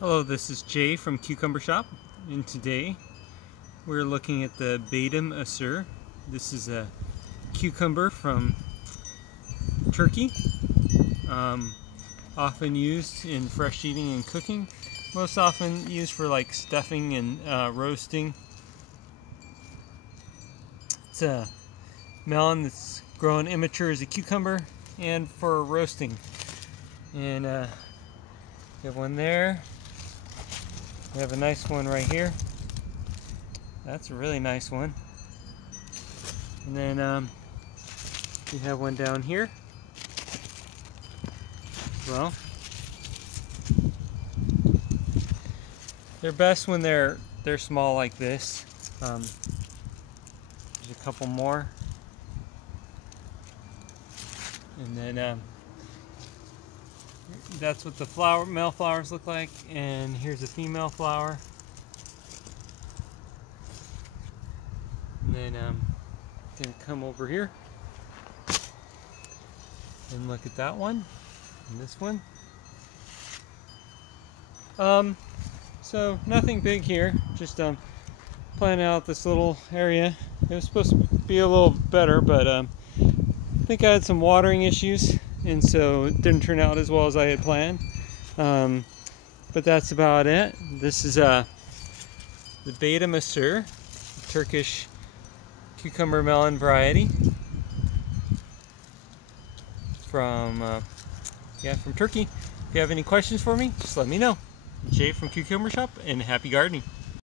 Hello, this is Jay from Cucumber Shop, and today we're looking at the Badem Acur. This is a cucumber from Turkey, often used in fresh eating and cooking, most often used for like stuffing and roasting. It's a melon that's grown immature as a cucumber and for roasting. And we have one there. We have a nice one right here. That's a really nice one. And then we have one down here as well. They're best when they're small like this. There's a couple more. And then that's what the male flowers look like, and here's a female flower. And then I'm gonna come over here and look at that one and this one. So nothing big here, just planning out this little area. It was supposed to be a little better, but I think I had some watering issues, and so it didn't turn out as well as I had planned. But that's about it. This is the Badem Acur Turkish cucumber melon variety from Turkey. If you have any questions for me, just let me know. Jay from Cucumber Shop, and happy gardening.